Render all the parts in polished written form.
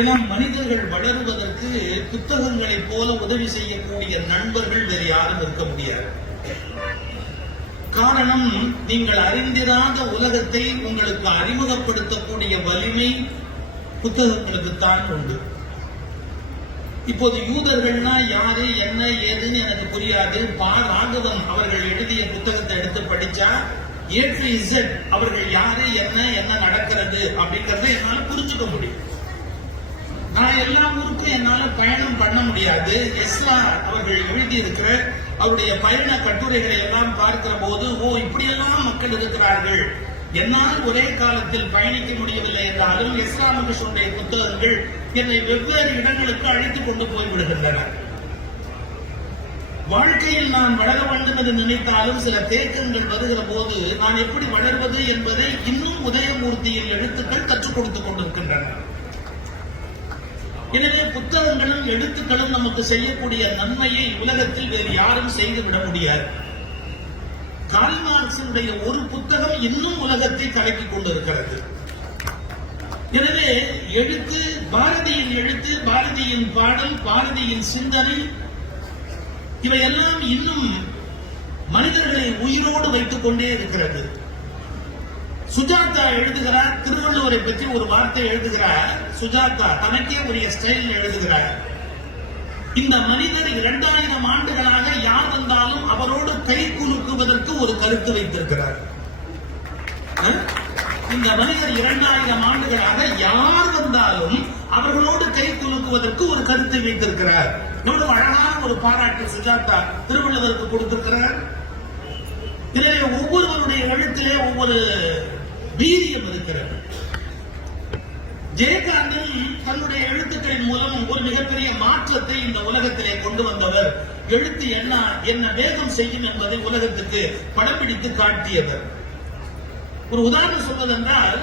ஏன்னா மனிதர்கள் வளருவதற்கு புத்தகங்களைப் போல உதவி செய்யக்கூடிய நண்பர்கள் வேறு யாரும் இருக்க முடியாது. காரணம், நீங்கள் அறிந்திராத உலகத்தை உங்களுக்கு அறிமுகப்படுத்தக்கூடிய வலிமை புத்தகங்களுக்குத்தான் உண்டு. இப்போது யூதர்கள்னா யாரு, என்ன ஏதுன்னு எனக்கு புரியாது. பா ராகவன் அவர்கள் எழுதிய புத்தகத்தை எடுத்து படிச்சா A to Z அவர்கள் யாரு, என்ன நடக்கிறது அப்படிங்கறத என்னால புரிஞ்சுக்க முடியும். நான் எல்லா ஊருக்கும் என்னால பயணம் பண்ண முடியாது. எஸ்ரா அவர்கள் எழுதி இருக்கிற அவருடைய பயண கட்டுரைகளை எல்லாம் பார்க்கிற போது, இப்படியெல்லாம் மக்கள் இருக்கிறார்கள், என்னால் ஒரே காலத்தில் பயணிக்க முடியவில்லை என்றாலும் எஸ்ரா மகேஷனுடைய புத்தகங்கள் என்னை வெவ்வேறு இடங்களுக்கு அழைத்துக் கொண்டு போய்விடுகின்றன. வாழ்க்கையில் நான் வளர வேண்டும் என்று நினைத்தாலும் சில தேக்கங்கள் வருகிற போது நான் எப்படி வளர்வது என்பதை இன்னும் உதயமூர்த்தியின் எழுத்துக்கள் கற்றுக் கொடுத்துக் கொண்டிருக்கின்றன. எனவே புத்தகங்களும் எழுத்துக்களும் நமக்கு செய்யக்கூடிய நன்மையை உலகத்தில் வேறு யாரும் செய்துவிட முடியாது. கார்ல் மார்க்ஸினுடைய ஒரு புத்தகம் இன்னும் உலகத்தை கலக்கிக் கொண்டிருக்கிறது. எனவே எழுத்து, பாரதியின் எழுத்து, பாரதியின் பாடல், பாரதியின் சிந்தனை, இவையெல்லாம் இன்னும் மனிதர்களை உயிரோடு வைத்துக் கொண்டே இருக்கிறது. சுஜாதா எழுதுகிறார், திருவள்ளுவரை பற்றி ஒரு வார்த்தை எழுதுகிறார். சுஜாதா தனக்கே உரிய ஸ்டைல் எழுதுகிறார். இந்த மனிதர் 2000 ஆண்டுகளாக யார் வந்தாலும் அவரோடு கை குலுக்குவதற்கு ஒரு கருத்து வைத்திருக்கிறார். இந்த மனிதர் 2000 ஆண்டுகளாக யார் வந்தாலும் அவர்களோடு கை குலுக்குவதற்கு ஒரு கருத்தை வைத்திருக்கிறார். எவ்வளவு அழகான ஒரு பாராட்டு சுஜாதா திருவள்ளுவருக்கு கொடுத்திருக்கிறார். இதிலே ஒவ்வொருவருடைய எழுத்திலே ஒவ்வொரு வீரியம் இருக்கிறது. ஜெயகாந்தன் தன்னுடைய எழுத்துக்களின் மூலம் ஒரு மிகப்பெரிய மாற்றத்தை இந்த உலகத்திலே கொண்டு வந்தவர். எழுத்து என்ன வேகம் செய்யும் என்பதை உலகத்துக்கு படம் பிடித்து காட்டியவர். ஒரு உதாரணம் சொல்வதென்றால்,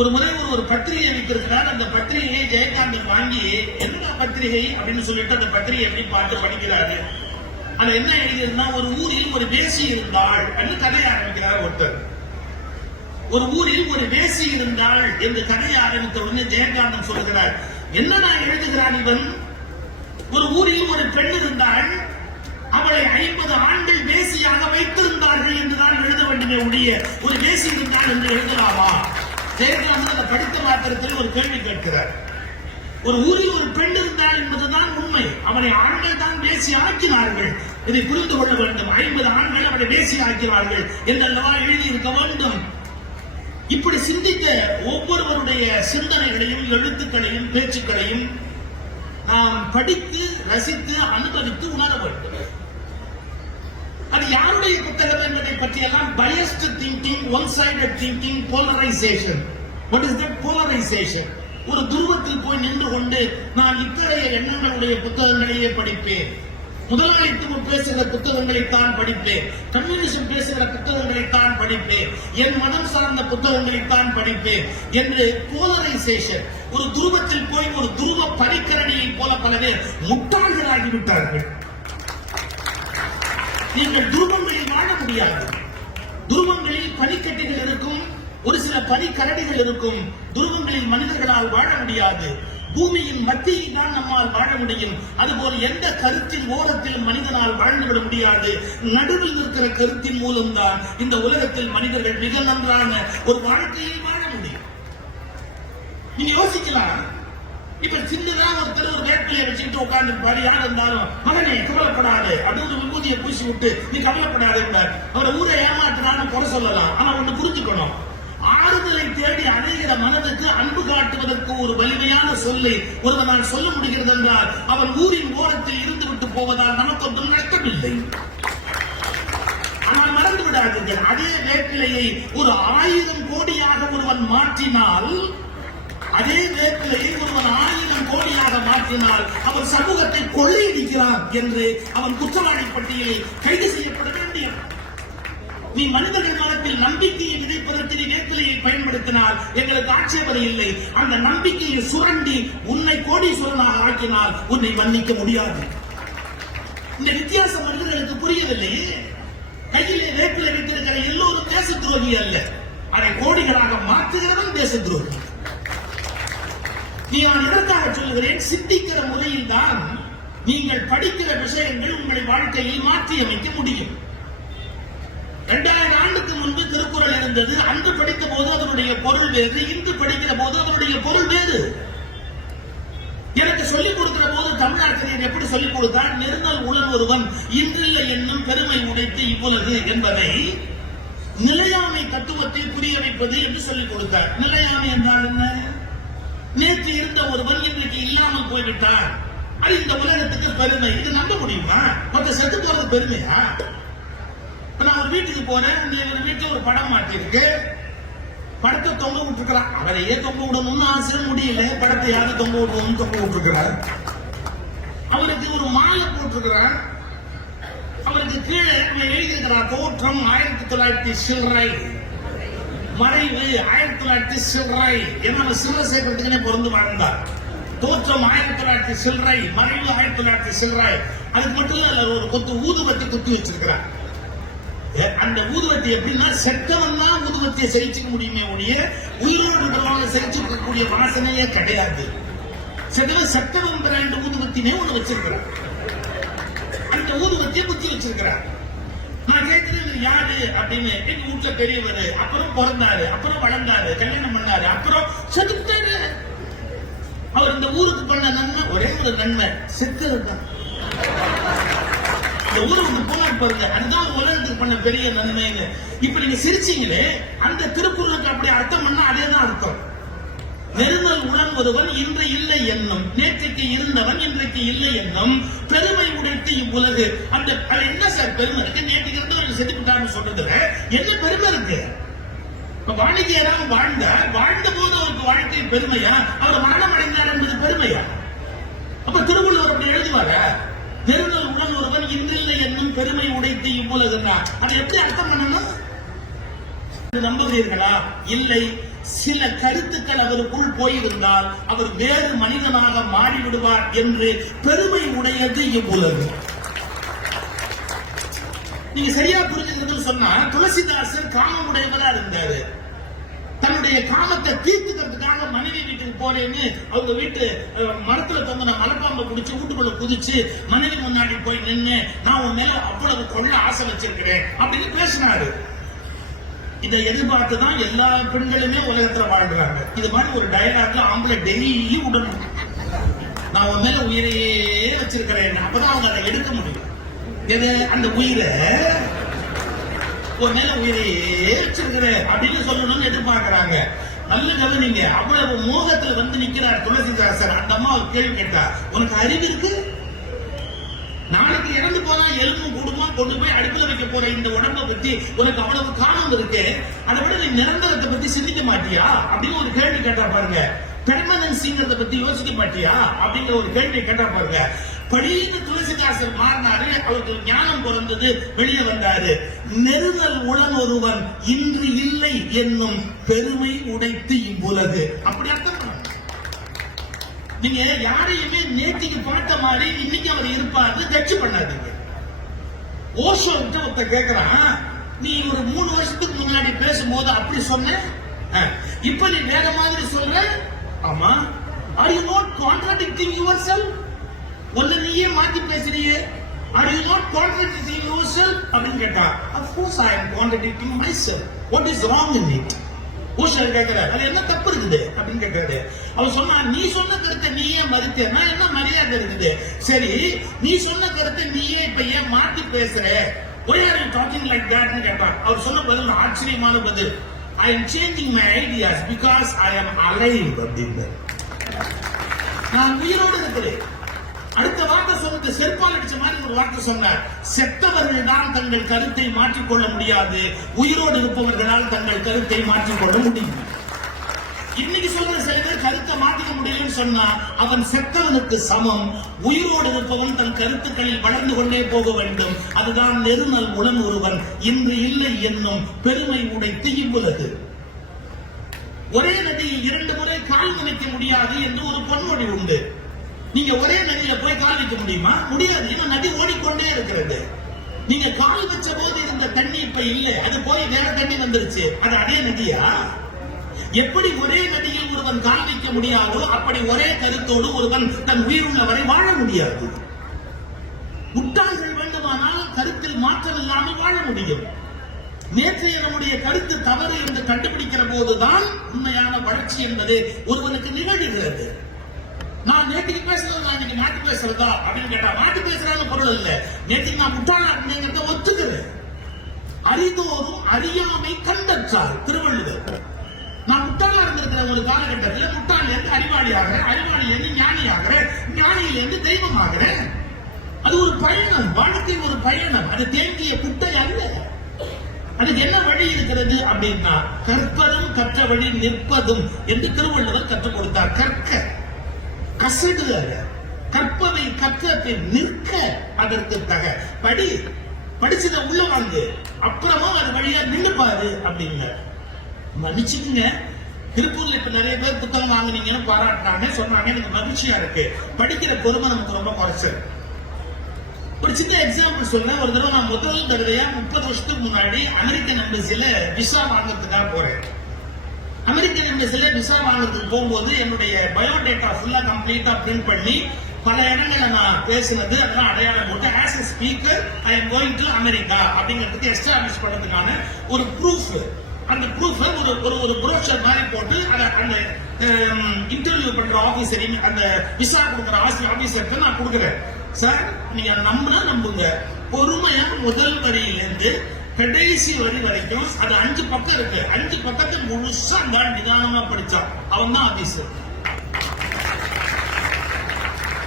ஒரு முறை ஒரு பத்திரிகை வைத்திருக்கிறார். அந்த பத்திரிகையை ஜெயகாந்தன் வாங்கி, என்ன பத்திரிகை அப்படின்னு சொல்லிட்டு அந்த பத்திரிகை எப்படி பார்த்து படிக்கிறாரு. அது என்ன எழுதியிருந்தா, ஒரு ஊரில் ஒரு வேசி இருந்தாள் என்று கதையை ஆரம்பிக்கிறார் ஒருத்தர். ஒரு ஊரில் ஒரு வேசி இருந்தாள் என்று கதையை ஆரம்பித்த உடனே ஜெயகாந்தன் சொல்கிறார், என்னடா எழுதுகிறான் இவன், ஒரு ஊரில் ஒரு பெண் இருந்தாள், அவளை 50 ஆண்கள் வேசியாக வைத்திருந்தார்கள் என்றுதான் எழுத வேண்டுமே ஒழிய ஒரு வேசி இருந்தாள் என்று எழுதலாமா? ஜெயகாந்தன் அதை படித்த மாத்திரத்தில் ஒரு கேள்வி கேட்கிறார். ஒரு ஊரில் ஒரு பெண் இருந்தாள் என்பதுதான் உண்மை, அவனை ஆண்கள் தான் வேசி ஆக்கினார்கள், இதை புரிந்து கொள்ள வேண்டும். 50 ஆண்கள் அவளை வேசி ஆக்கினார்கள் என்றல்லவா எழுதியிருக்க வேண்டும். இப்படி சிந்தித்த ஒவ்வொருவருடைய சிந்தனைகளையும் எழுத்துக்களையும் பேச்சுக்களையும் நாம் படித்து ரசித்து அனுபவித்து உணர வேண்டும். அது யாருடைய புத்தகம் என்பதை பற்றியெல்லாம் biased thinking, one-sided thinking, polarization. What is that polarization? ஒரு துருவத்தில் போய் நின்று கொண்டு நான் இத்தகைய எண்ணங்களுடைய புத்தகங்களையே படிப்பேன், முதலாளித்துவம் பேசுகிற புத்தகங்களைத்தான் படிப்பேன், கம்யூனிசம் பேசுகிற புத்தகங்களைத்தான் படிப்பேன், என் மதம் சார்ந்த புத்தகங்களைத்தான் படிப்பேன் என்று போலரைசேஷன், ஒரு துருவத்தில் போய் ஒரு துருவ பனிக்கரணியை போல பல பேர் முட்டாள்களாகிவிட்டார்கள். நீங்கள் துருவங்களில் வாழ முடியாது. துருவங்களில் பனிக்கட்டிகள் இருக்கும், ஒரு சில பனிக்கரடிகள் இருக்கும். துருவங்களில் மனிதர்களால் வாழ முடியாது. பூமியின் மத்தியில் தான் நம்மால் வாழ முடியும். அதுபோல் எந்த கருத்தின் ஓரத்தில் மனிதனால் வாழ்ந்துவிட முடியாது. நடுவில் இருக்கிற கருத்தின் மூலம்தான் இந்த உலகத்தில் மனிதர்கள் மிக நன்றான ஒரு வாழ்க்கையை வாழ முடியும். நீங்க யோசிக்கலாம், இப்ப சின்னதா ஒருத்தர் ஒரு வேட்கையை வச்சுக்கிட்டு உட்கார்ந்து பாடி யார் இருந்தாலும், மகனே கவலைப்படாது அப்படின்னு விபூதியை பூசி விட்டு நீ கவலைப்படாது என்றார். அவரை ஊரை ஏமாற்றினான்னு குறை சொல்லலாம். ஆனா ஒண்ணு புரிஞ்சுக்கணும், ஆறுதலை தேடி அணைகிற மனதுக்கு அன்பு காட்டுவதற்கு ஒரு வலிமையான சொல்லை ஒருவனால் சொல்ல முடிகிறது என்றால் அவன் ஊரின் ஓரத்தில் இருந்து விட்டு போவதால் நமக்கு ஒன்றும் நஷ்டமில்லை. ஆனால் மறந்து விடாதீர்கள், அதே வேப்பிலையை ஒரு 1000 கோடியாக ஒருவன் மாற்றினால், அதே வேப்பிலையை ஒருவன் 1000 கோடியாக மாற்றினால் அவன் சமூகத்தை கொள்ளையடிக்கிறான் என்று அவன் குற்றவாளி பட்டியலில் கைது செய்யப்பட வேண்டிய. நீ மனிதர்கள் மனத்தில் நம்பிக்கையை விதைப்பதற்கு நீ வேப்பிலையை பயன்படுத்தினால் எங்களுக்கு ஆட்சேபனை இல்லை. அந்த நம்பிக்கையை சுரண்டி உன்னை கோடீஸ்வரனாக ஆக்கினால் உன்னை மன்னிக்க முடியாது. இந்த வித்தியாசம் மனிதர்களுக்கு புரியவில்லையே. கையிலே வேப்பிலை வைத்திருக்கிற எல்லோரும் தேச துரோகி அல்ல, அதை கோடிகளாக மாற்றுகிறவன் தேச துரோகி. நான் எதற்காக சொல்லுகிறேன்? சிந்திக்கிற முறையில் தான் நீங்கள் படிக்கிற விஷயங்கள் உங்கள் வாழ்க்கையில் மாற்றி அமைக்க முடியும். 2000 ஆண்டுக்கு முன்பு திருக்குறள் இருந்தது. அன்று படித்த போது அதனுடைய பொருள் வேறு, இன்று படிக்கிற போது அதனுடைய பொருள் வேறு. எனக்கு சொல்லிக் கொடுக்கிற போது தமிழாசிரியர் எப்படி சொல்லிக் கொடுத்தார்? நெருங்கல் உளன் ஒருவன் இன்றில்லை என்னும் பெருமை உடைத்து இவ்வுலகு என்பதை நிலையாமை தத்துவத்தை புரிய வைப்பது என்று சொல்லிக் கொடுத்தார். நிலையாமை என்றால் என்ன? நேற்று இருந்த ஒருவன் இன்றைக்கு இல்லாமல் போய்விட்டார், அது இந்த உலகத்துக்கு பெருமை. இது நம்ப முடியுமா? மற்ற செத்து போறது பெருமையா? நான் ஒரு வீட்டுக்கு போறேன், வீட்டுல ஒரு படம் மாட்டிருக்கு, படத்தை தொங்க விட்டுருக்கிறான். அவரையே தொங்க விடணும்னு ஆசை முடியல, படத்தை யாரு தொங்க விடணும்னு தொங்க விட்டுருக்கிறார். அவருக்கு ஒரு மாலை போட்டிருக்கிறார். அவருக்கு கீழே எழுதியிருக்கிறார் தோற்றம் 1900 சில்லறை, மறைவு 1900 சில்லறை. என்ன சில்லறை சேர்க்கறதுக்குன்னே பிறந்து வாழ்ந்தார். தோற்றம் 1900 சில்லறை, மறைவு 1900 சில்லறை. அதுக்கு மட்டும் இல்ல, ஒரு கொத்து ஊதுபத்தி குத்தி வச்சிருக்கிறார். அந்த ஊதுவத்தி எப்படின்னா, செத்தவன் தான் ஊதுவத்தியை சகிச்சுக்க முடியுமே ஒழிய உயிரோடு சகிச்சுக்கூடிய வாசனையே கிடையாது. செத்தவன் பிராண்ட் ஊதுவத்தினே ஒண்ணு வச்சிருக்கிறார். அந்த ஊதுவத்தியை குத்தி வச்சிருக்கிறார். நான் கேட்கிறேன், யாரு அப்படின்னு. எங்க வீட்டுல பெரியவர், அப்புறம் பிறந்தாரு, அப்புறம் வளர்ந்தாரு, கல்யாணம் பண்ணாரு, அப்புறம் செத்துட்டாரு. அவர் இந்த ஊருக்கு பண்ண நன்மை ஒரே ஒரு நன்மை, செத்தது தான். இந்த ஊருக்கு போனாரு பாருங்க, அதுதான் உலகத்துக்கு பண்ண பெரிய நன்மைன்னு. இப்ப நீங்க சிரிச்சீங்களே, அந்த திருக்குறளுக்கு அப்படி அர்த்தம் பண்ணா அதேதான் அர்த்தம். நெருங்கல் உளன் ஒருவன் இன்று இல்லை என்னும், நேற்றைக்கு இருந்தவன் இன்றைக்கு இல்லை என்னும் பெருமை உடைத்து இவ்வுலகு. அந்த அது என்ன சார் பெருமை இருக்கு? நேற்றுக்கு இருந்தவர்கள் செத்துக்கிட்டான்னு சொல்றதுல என்ன பெருமை இருக்கு? வாடிக்கையராக வாழ்ந்த போது அவருக்கு வாழ்க்கை பெருமையா? அவர் மரணம் அடைந்தார் என்பது பெருமையா? அப்ப திருவள்ளுவர் அப்படி எழுதுவார, நெருங்கல் உடன் ஒருவன் இன்றில்லை என்னும் பெருமை உடைத்து இவ்வுலகுன்னா அதை எப்படி அர்த்தம் பண்ணணும்? நம்புகிறீர்களா? இல்லை. சில கருத்துக்கள் அவருக்குள் போயிருந்தால் அவர் வேறு மனிதனாக மாறிவிடுவார் என்று பெருமை உடையது இவ்வுலகு. நீங்க சரியா புரிஞ்சுக்கிறது சொன்னா, துளசிதாசர் காமம் உடையவரா இருந்தாரு. தன்னுடைய காமத்தை தீர்த்துக்கிறதுக்காக மனைவி வீட்டுக்கு போறேன்னு அவங்க வீட்டு மரத்துல தொங்கின மலைப்பாம்பை குடிச்சு வீட்டுக்குள்ள குதிச்சு மனைவி முன்னாடி போய் நின்று, நான் உன் மேல அவ்வளவு கொள்ள ஆசை வச்சிருக்கிறேன் அப்படின்னு பேசினாரு. இதை எதிர்பார்த்துதான் எல்லா பெண்களுமே உலகத்துல வாழ்றாங்க. இது மாதிரி ஒரு டயலாக்ல ஆம்பளை டெய்லி விடணும், நான் உன் மேல உயிரையே வச்சிருக்கிறேன். அப்பதான் அவங்க அதை எடுக்க முடியும். எது? அந்த உயிரை உன் மேல உயிரையே வச்சிருக்கிறேன் அப்படின்னு சொல்லணும்னு எதிர்பார்க்கிறாங்க. நல்ல கவனிங்க, அவ்வளவு மோகத்துல வந்து நிக்கிறார் துளசிதாசர். அந்த அம்மா ஒரு கேள்வி கேட்டா, உனக்கு அறிவு இருக்கு? நாளைக்கு இறந்து போனா எலும்பும் கூடுமா கொண்டு போய் அடுப்புல வைக்க போற இந்த உடம்பை பத்தி உனக்கு அவ்வளவு காரணம் இருக்கு, அதை விட நீ நிரந்தரத்தை பத்தி சிந்திக்க மாட்டியா அப்படின்னு ஒரு கேள்வி கேட்டா பாருங்க. பெர்மனன்சிங்கிறத பத்தி யோசிக்க மாட்டியா அப்படிங்கிற ஒரு கேள்வி கேட்டா பாருங்க. படின்னு துளசிதாசர் மாறினாரு, அவருக்கு ஞானம் பிறந்தது, வெளியே வந்தாரு. நெருங்கல் உளன் ஒருவன் இன்று இல்லை என்னும் பெருமை உடைத்து இவ்வுலகு. அப்படி அர்த்தம். நீங்க யாரையுமே நேற்றுக்கு பார்த்த மாதிரி இன்னைக்கு அவர் இருப்பாரு ஜட்ஜ் பண்ணாதீங்க. ஓஷோ கிட்ட ஒருத்த கேக்குறான், நீ ஒரு 3 வருஷத்துக்கு முன்னாடி பேசும்போது அப்படி சொன்ன, இப்ப நீ வேற மாதிரி சொல்ற. ஆமா. Are you not contradicting yourself? ஒன்னு நீயே மாத்தி பேசுறியே. Are you not contradicting yourself? அப்படின்னு கேட்டா, of course I am contradicting myself. What is wrong in it? ஓஷர் கேட்கிறார், அது என்ன தப்பு இருக்குது அப்படின்னு கேட்கிறாரு. அவர் சொன்னா, நீ சொன்ன கருத்தை நீயே மறுத்தேன்னா என்ன மரியாதை இருக்குது? சரி, நீ சொன்ன கருத்தை நீயே இப்ப ஏன் மாத்தி பேசுற? Why are you talking like that? கேட்டார். அவர் சொன்ன பதில் ஆச்சரியமான பதில். I am changing my ideas because I am alive அப்படின்னு. நான் உயிரோடு இருக்கிறேன். அடுத்த வார்த்தை சொன்னது செருப்பால் அடிச்ச மாதிரி ஒரு வார்த்தை சொன்னார். செத்தவர்கள் தான் தங்கள் கருத்தை மாற்றிக்கொள்ள முடியாது, உயிரோடு இருப்பவர்களால் தங்கள் கருத்தை மாற்றிக்கொள்ள முடியும். இன்னைக்கு சொல்ற சில பேர் கருத்தை மாற்றிக்க முடியலன்னு சொன்னா அவன் செத்தவனுக்கு சமம். உயிரோடு இருப்பவன் தன் கருத்துக்களில் வளர்ந்து கொண்டே போக வேண்டும். அதுதான் நெருங்கல் உளன் ஒருவன் இன்று இல்லை என்னும் பெருமை உடைத்து இவ்வுலகு. ஒரே நதியில் 2 முறை கால் நினைக்க முடியாது என்று ஒரு பொன்மொழி உண்டு. நீங்க ஒரே நதியில போய் கால் வைக்க முடியுமா? முடியாது. இன்னும் நதி ஓடிக்கொண்டே இருக்கிறது. நீங்க கால் வச்ச போது இருந்த தண்ணி இப்ப இல்லை, அது போய் வேற தண்ணி வந்துருச்சு. அது அதே நதியா? எப்படி ஒரே நதியில் ஒருவன் கால் வைக்க முடியாதோ அப்படி ஒரே கருத்தோடு ஒருவன் தன் உயிருள்ளவரை வாழ முடியாது. முட்டாள்கள் வேண்டுமானால் கருத்தில் மாற்றம் இல்லாமல் வாழ முடியும். நேற்றைய நம்முடைய கருத்து தவறு என்று கண்டுபிடிக்கிற போதுதான் உண்மையான வளர்ச்சி என்பது ஒருவனுக்கு நிகழ்கிறது. நான் நேற்றுக்கு பேசுறது நான் இன்னைக்கு மாற்றி பேசுறதா அப்படின்னு கேட்டா மாற்றி பேசுறாங்க பொருள் இல்ல. நேற்றுக்கு நான் முட்டாளா இருந்தேங்கிறத ஒத்துக்கிறேன். அறிதோறும் அறியாமை கண்டற்றார் திருவள்ளுவர். நான் முட்டாளா இருந்திருக்கிற ஒரு காலகட்டத்தில் முட்டாள் இருந்து அறிவாளி ஆகிறேன், அறிவாளி இருந்து ஞானி ஆகிறேன், ஞானியில இருந்து தெய்வம் ஆகிறேன். அது ஒரு பயணம், வாழ்க்கை ஒரு பயணம். அது தேங்கிய குட்டை அல்ல. அதுக்கு என்ன வழி இருக்கிறது அப்படின்னா கற்பதும் கற்ற வழி நிற்பதும் என்று திருவள்ளுவர் கற்றுக் கொடுத்தார். கற்க கசடு அல்ல, கற்பதை கற்ற நிற்க அதற்கு தக படி, படிச்சத உள்ள வாங்கு, அப்புறமா அது வழியா நின்று பாரு அப்படிங்க. மன்னிச்சுக்குங்க, திருப்பூர்ல இப்ப நிறைய பேர் புத்தகம் வாங்குனீங்கன்னு பாராட்டினாங்க, சொன்னாங்க. எனக்கு மகிழ்ச்சியா இருக்கு. படிக்கிற பொறுமை நமக்கு ரொம்ப குறைச்சல். ஒரு சின்ன எக்ஸாம்பிள் சொல்றேன். ஒரு தடவை நான் முதல் தடவையா 30 வருஷத்துக்கு முன்னாடி அமெரிக்கன் எம்பசில விசா வாங்குறதுக்காக போறேன். அமெரிக்கன் எம்பசில விசா வாங்குறதுக்கு போகும்போது என்னுடைய பயோடேட்டா ஃபுல்லா கம்ப்ளீட்டா பிரிண்ட் பண்ணி பல இடங்கள்ல நான் பேசினது அதெல்லாம் அடையாளம் போட்டு as a speaker I am going to America அப்படிங்கிறதுக்கு எஸ்டாப்ளிஷ் பண்றதுக்கான ஒரு ப்ரூஃப். அந்த ப்ரூஃப் ஒரு ப்ரோஷர் மாதிரி போட்டு அந்த இன்டர்வியூ பண்ற ஆபீசர், அந்த விசா கொடுக்குற ஆபீசருக்கு நான் கொடுக்குறேன். சார், நீங்க நம்பினா நம்புங்க, பொறுமையா முதல் வரியிலிருந்து கடைசி வரி வரைக்கும் அது 5 பக்கம் இருக்கு. 5 பக்கத்தை முழுசா நிதானமா படிச்சான். அவன் தான் ஆபீசர்.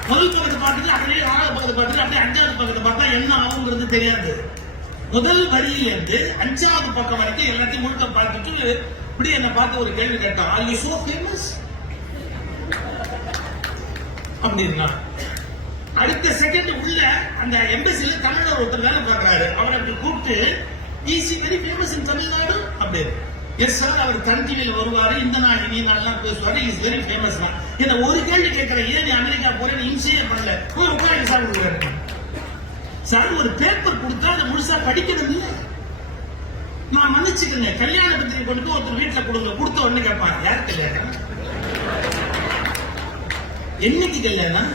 முதல் பக்கத்தை பார்த்துட்டு அப்படியே 6வது பக்கத்தை பார்த்துட்டு அப்படியே 5வது பக்கத்தை பார்த்தா என்ன ஆகுங்கிறது தெரியாது. முதல் வரியிலிருந்து 5வது பக்கம் வரைக்கும் எல்லாத்தையும் முழுக்க பார்த்துட்டு இப்படி என்ன பார்த்து ஒரு கேள்வி கேட்டான். ஆர் யூ சோ ஃபேமஸ் அப்படின்னா அடுத்த செகண்ட் உள்ள அந்த எம்பசில தமிழ்ல ஒருத்தர் வேலை பார்க்கிறாரு. அவரை அப்படி கூப்பிட்டு is very famous in Tamil Nadu அப்படின்னு. எஸ் சார், அவர் சன் டிவியில் வருவாரு, இந்த நாள் இனி நல்லா பேசுவாரு, இஸ் வெரி ஃபேமஸ். என்ன ஒரு கேள்வி கேட்கிறேன், ஏன் நீ அமெரிக்கா போறேன்னு இம்சையே பண்ணல, போய் உட்காந்து சார் கொடுக்குறாரு. சார், ஒரு பேப்பர் கொடுத்தா அதை முழுசா படிக்கணும் இல்ல. நான் மன்னிச்சுக்கங்க, கல்யாண பத்திரிகை கொண்டு ஒருத்தர் வீட்டுல கொடுங்க, கொடுத்த உடனே கேட்பாங்க யார் கல்யாணம், என்னைக்கு கல்யாணம்,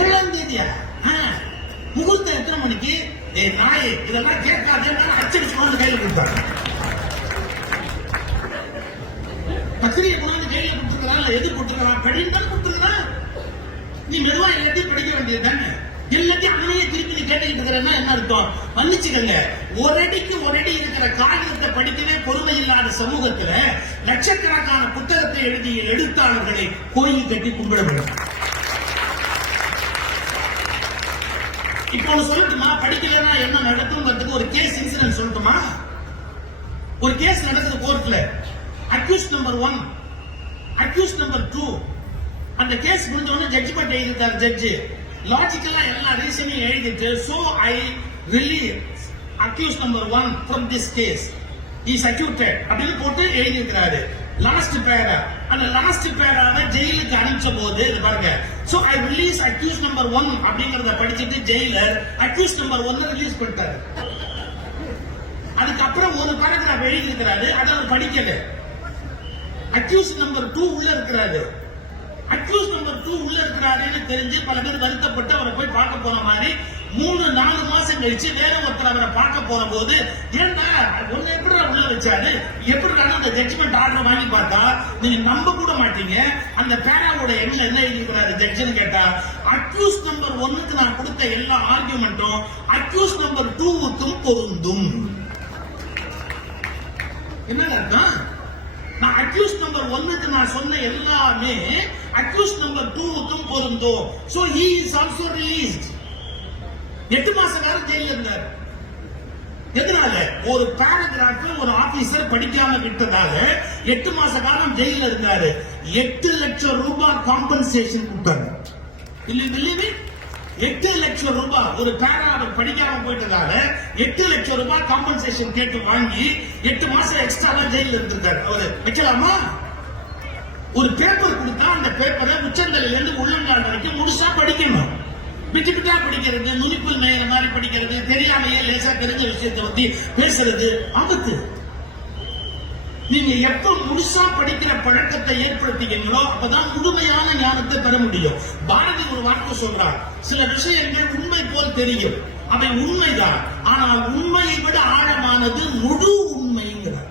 7ஆம் தேதியா, முகூர்த்தம் எத்தனை மணிக்கு, நாயே இதெல்லாம் கேட்காத அச்சடிச்சு கொண்டு கையில கொடுத்தாங்க. பத்திரிகை கொண்டு கையில கொடுத்துருக்காங்க, எது கொடுத்துருக்கான், படின்னு தான் கொடுத்துருக்கான். நீ மெதுவா எல்லாத்தையும் படிக்க வேண்டியது தானே. எல்லாத்தையும் அவனையே திருப்பி நீ கேட்டுக்கிட்டு இருக்கிறன்னா என்ன அர்த்தம்? மன்னிச்சுக்கங்க, ஒரு அடி இருக்கிற காகிதத்தை படிக்கவே பொறுமை இல்லாத சமூகத்துல லட்சக்கணக்கான புத்தகத்தை எழுதிய எழுத்தாளர்களை கோயில் கட்டி கும்பிட வேண்டும். இப்போ சொல்லட்டுமா, படிக்கலன்னா என்ன நடக்கும்? ஒரு கேஸ் இன்சிடென்ட் சொல்லட்டுமா? ஒரு கேஸ் நடக்குது கோர்ட்ல. Accused number 1, accused number 2. அந்த கேஸ் முடிஞ்ச உடனே ஜட்ஜ்மெண்ட் எழுதிட்டார் ஜட்ஜ். லாஜிக்கலா எல்லா ரீசனையும் எழுதிட்டு, so I release accused number 1 from this case, is acquitted அப்படின்னு போட்டு எழுதியிருக்கிறாரு. லாஸ்ட் பேரா, அந்த லாஸ்ட் பேராவை ஜெயிலுக்கு அனுப்பிச்ச போது பாருங்க, so I release accused number 1 அப்படிங்கறத படிச்சுட்டு ஜெயிலர் அக்யூஸ் நம்பர் 1 ரிலீஸ் பண்ணிட்டாரு. அதுக்கப்புறம் ஒரு பேராகிராஃப் எழுதி இருக்கிறாரு, அதை அவர் படிக்கல. அக்யூஸ் நம்பர் 2 உள்ள இருக்கிறாரு. அக்யூஸ் நம்பர் 2 உள்ள இருக்கிறாருன்னு தெரிஞ்சு பல பேர் வருத்தப்பட்டு அவரை போய் பார்க்க போன மாதிரி 3-4 மாசம் கழிச்சு வேற ஒருத்தர் அவரை பார்க்க போற போது, ஏன்னா ஒன்னு எப்படி உள்ள வச்சாரு, எப்படி அந்த ஜட்ஜ்மெண்ட் ஆர்டர் வாங்கி பார்த்தா நீங்க நம்ப கூட மாட்டீங்க. அந்த பேராவோட எண்ணில் என்ன எழுதிக்கிறாரு ஜட்ஜ்னு கேட்டா, அக்யூஸ் நம்பர் 1க்கு நான் கொடுத்த எல்லா ஆர்குமெண்ட்டும் அக்யூஸ் நம்பர் 2க்கும் பொருந்தும். என்ன அர்த்தம்? நான் அக்யூஸ் நம்பர் 1க்கு நான் சொன்ன எல்லாமே அக்யூஸ் நம்பர் 2க்கும் பொருந்தும். So he is also released. 8 மாச காலம் ஜெயில இருந்தார். எதனால? ஒரு பேராகிராஃப் ஒரு ஆபீசர் படிக்காம விட்டதால 8 மாச காலம் ஜெயில இருந்தாரு. 8 லட்சம் ரூபாய் காம்பன்சேஷன் கொடுத்தாங்க. இல்ல 8 லட்சம் ரூபாய் ஒரு பேராவை படிக்காம போயிட்டதால 8 லட்சம் ரூபாய் காம்பன்சேஷன் கேட்டு வாங்கி 8 மாசம் எக்ஸ்ட்ரா ஜெயில இருந்திருக்காரு. அவரு வைக்கலாமா? ஒரு பேப்பர் கொடுத்தா அந்த பேப்பரை உச்சந்தலையில இருந்து உள்ளங்கால் வரைக்கும் முழுசா படிக்கணும். விட்டு விட்டா படிக்கிறது, நுனிப்புல் மேயற மாதிரி படிக்கிறது, தெரியாமையே லேசா தெரிஞ்ச விஷயத்தை பத்தி பேசுறது ஆபத்து. நீங்க எப்ப முழுசா படிக்கிற பழக்கத்தை ஏற்படுத்திக்கிறீங்களோ அப்பதான் முழுமையான ஞானத்தை பெற முடியும். பாரதி ஒரு வார்த்தை சொல்றார், சில விஷயங்கள் உண்மை போல் தெரியும், அவை உண்மைதான், ஆனால் உண்மையை விட ஆழமானது முழு உண்மைங்கிறார்.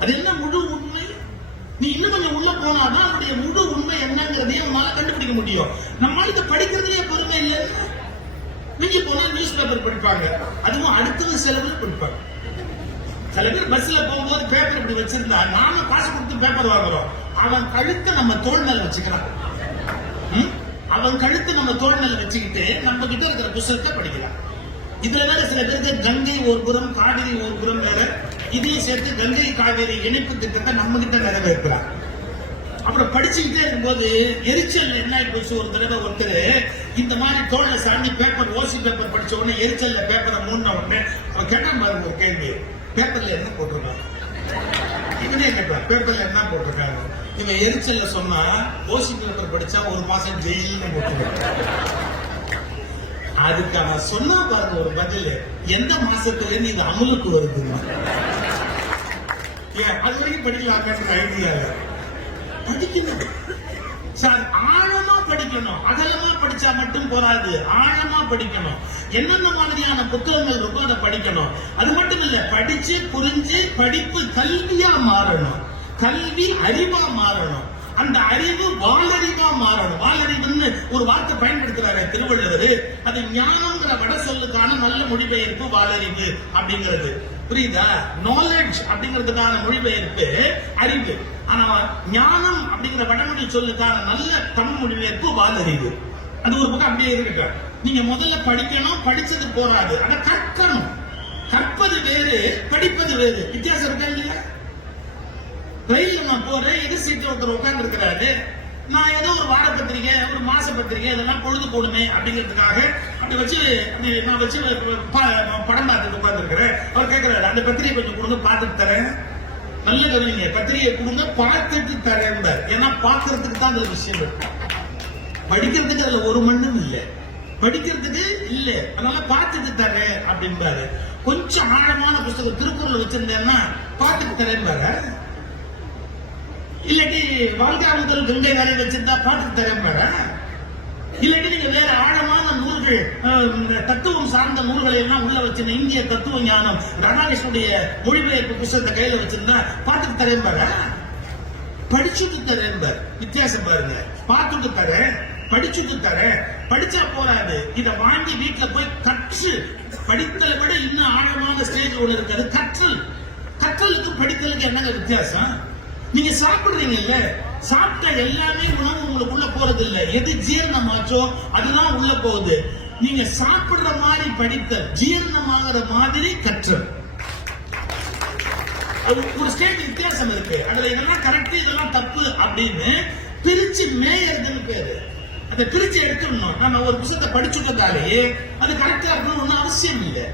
அது என்ன முழு உண்மை? நீ இன்னும் கொஞ்சம் உள்ள போனாதான் அவருடைய முழு உண்மை என்னங்கிறதையும் நம்மளால கண்டுபிடிக்க முடியும். நம்மளால இதை படிக்கிறதுலயே பொறுமை இல்லை. நீங்க போனா நியூஸ் பேப்பர் படிப்பாங்க, அதுவும் அடுத்தது செலவுல படிப்பாங்க. சில பேர் பஸ்ல போகும்போது பேப்பர் இப்படி வச்சிருந்தா நாம காசு கொடுத்து பேப்பர் வாங்குறோம், அவன் கழுத்தை நம்ம தோல் மேல வச்சுக்கிறான். அவன் கழுத்து நம்ம தோல் மேல வச்சுக்கிட்டு நம்ம கிட்ட இருக்கிற புத்தகத்தை படிக்கிறான். இதுல வேற சில பேருக்கு கங்கை ஒரு புறம் காவிரி ஒரு புறம் வேற, இதையும் சேர்த்து கங்கை காவிரி இணைப்பு திட்டத்தை நம்ம கிட்ட நிறைவேற்கிறான். அப்புறம் படிச்சுக்கிட்டே இருக்கும்போது எரிச்சல் என்ன ஆயிடுச்சு, ஒரு தடவை ஒருத்தர் இந்த மாதிரி தோல்ல சாண்டி பேப்பர் ஓசி பேப்பர் படிச்ச உடனே எரிச்சல்ல பேப்பரை மூடின உடனே அவன் கேட்டான் பாருங்க ஒரு கேள்வி, பேப்பர்ல என்ன போட்டிருக்காங்க? இவனே கேட்பான், பேப்பர்ல என்ன போட்டிருக்காங்க? இவன் எரிச்சல்ல சொன்னா ஓசி பேப்பர் படிச்சா 1 மாசம் ஜெயிலுன்னு போட்டிருக்காங்க. அதுக்கு அவன் சொன்னா பாருங்க ஒரு பதில், எந்த மாசத்துல இருந்து இது அமலுக்கு வருதுன்னா அது வரைக்கும் படிக்கலாம்ன்ற ஐடியா படிக்கணும் சார். ஆழமா படிக்கணும், அகலமா படிச்சா மட்டும் போராது, ஆழமா படிக்கணும். என்னென்ன மாதிரியான புத்தகங்கள் இருக்கோ அதை படிக்கணும். அது மட்டும் இல்ல, படிச்சு புரிஞ்சு படிப்பு கல்வியா மாறணும், கல்வி அறிவா மாறணும், அந்த அறிவு வாளறிவா மாறணும். வாளறிவுன்னு ஒரு வார்த்தை பயன்படுத்துறாரு திருவள்ளுவர், அது ஞானம்ங்கிற வட சொல்லுக்கான நல்ல மொழிபெயர்ப்பு வாளறிவு அப்படிங்கிறது. புரியுதா? நாலேஜ் அப்படிங்கிறதுக்கான மொழிபெயர்ப்பு அறிவு, ஆனா ஞானம் அப்படிங்கிற வடமொழி சொல்லுக்கான நல்ல தமிழ் மொழிபெயர்ப்பு வாளறிவு. அது ஒரு பக்கம் அப்படியே இருக்கு. நீங்க முதல்ல படிக்கணும், படிச்சது போராது, அதை கற்கணும். கற்பது வேறு, படிப்பது வேறு, வித்தியாசம் இருக்கா இல்லையா? ரயில்ல நான் போறேன், எதிர் சீட்ல ஒருத்தர் உட்கார்ந்து இருக்கிறாரு, நான் ஏதோ ஒரு வார பத்திரிகை ஒரு மாச பத்திரிகை இதெல்லாம் பொழுது போடுமே அப்படிங்கிறதுக்காக அப்படி வச்சு நான் வச்சு படம் பார்த்துட்டு உட்கார்ந்து இருக்கிறேன். அவர் கேட்கிறாரு, அந்த பத்திரிகை கொஞ்சம் கொடுங்க பார்த்துட்டு தரேன். நல்ல கவனிங்க, பத்திரிகை கொடுங்க பார்த்துட்டு தரேன். ஏன்னா பார்க்கறதுக்கு தான் அதுல விஷயம் இருக்கு, படிக்கிறதுக்கு அதுல ஒரு மண்ணும் இல்லை, படிக்கிறதுக்கு இல்ல, அதனால பார்த்துட்டு தரேன் அப்படின்பாரு. கொஞ்சம் ஆழமான புத்தகம் திருக்குறள் வச்சிருந்தேன்னா பார்த்துட்டு தரேன் பாரு, இல்லாட்டி வாழ்க்கை முதல் கங்கை வரை வச்சிருந்தா பார்த்துட்டு தரேன் பாரு, இல்லாட்டி நீங்க வேற ஆழமான நூல்கள் தத்துவம் சார்ந்த நூல்களை எல்லாம் உள்ள வச்சிருந்த இந்திய தத்துவ ஞானம் ராதாகிருஷ்ணனுடைய மொழிபெயர்ப்பு புத்தகத்தை கையில வச்சிருந்தா பார்த்துட்டு தரேன் பாரு, படிச்சுட்டு தரேன் பாரு. வித்தியாசம் பாருங்க, பார்த்துட்டு தரேன் படிச்சுட்டு தரேன். படிச்சா போறாது, இதை வாங்கி வீட்டுல போய் கற்று, படித்தலை விட இன்னும் ஆழமான ஸ்டேஜ் ஒண்ணு இருக்காது கற்றல். கற்றலுக்கு படித்தலுக்கு என்னங்க வித்தியாசம்? நீங்க சாப்பிடுறீங்கல்ல, சாப்பிட்ட எல்லாமே உணவு உங்களுக்குள்ள போறது இல்ல, எது ஜீரணமாச்சோ அதுதான் உள்ள போகுது. நீங்க சாப்பிடுற மாதிரி படித்தல், ஜீரணமாகிற மாதிரி கற்றல், ஒரு ஸ்டேஜ் வித்தியாசம் இருக்கு. அதுல இதெல்லாம் கரெக்ட் இதெல்லாம் தப்பு அப்படின்னு பிரிச்சு மேயறதுன்னு பேரு. அதை பிரிச்சு எடுத்துடணும். நம்ம ஒரு புத்தகத்தை படிச்சுட்டதாலே அது கரெக்டா இருக்கணும்னு அவசியம் இல்லை.